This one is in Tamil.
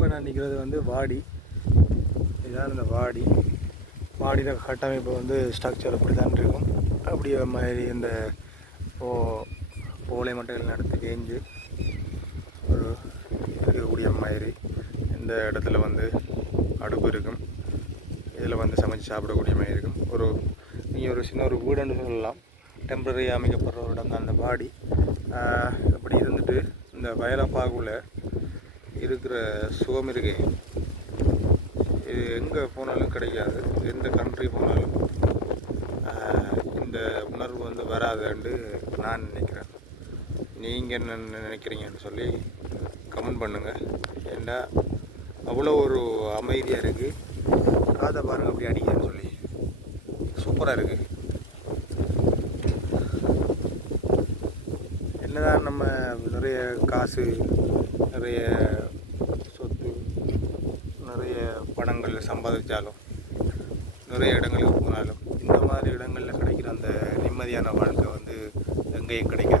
இப்போ நான் நிற்கிறது வந்து வாடி. இதான் இந்த வாடியில் கட்டமைப்பு வந்து ஸ்ட்ரக்சர் அப்படி தான் இருக்கும். அப்படியே மாதிரி இந்த ஓலை மட்டைகள் நடத்து கேஞ்சு ஒரு இருக்கக்கூடிய மாதிரி இந்த இடத்துல வந்து அடுப்பு இருக்கும். இதில் வந்து சமைச்சு சாப்பிடக்கூடிய மாதிரி இருக்கும். நீங்கள் ஒரு சின்ன ஒரு வீடுன்னு சொல்லலாம். டெம்பரரி அமைக்கப்படுற ஒரு இடம் தான் அந்த வாடி. அப்படி இருந்துட்டு இந்த வயலப்பாக்குள்ளே இருக்கிற சுகம் இருக்கு, இது எங்கே போனாலும் கிடைக்காது. எந்த கண்ட்ரி போனாலும் இந்த உணர்வு வந்து வராதுன்னு நான் நினைக்கிறேன். நீங்கள் என்ன நினைக்கிறீங்கன்னு சொல்லி கமெண்ட் பண்ணுங்கள். ஏன்னா அவ்வளோ ஒரு அமைதியாக இருக்குது. காதை பாருங்கள் அப்படி அடிக்கன்னு சொல்லி சூப்பராக இருக்குது. என்னதான் நம்ம நிறைய காசு, நிறைய சொத்து, நிறைய பணங்கள் சம்பாதிச்சாலும், நிறைய இடங்களுக்கு போனாலும், இந்த மாதிரி இடங்களில் கிடைக்கிற அந்த நிம்மதியான வாழ்க்கை வந்து எங்கேயும் கிடைக்காது.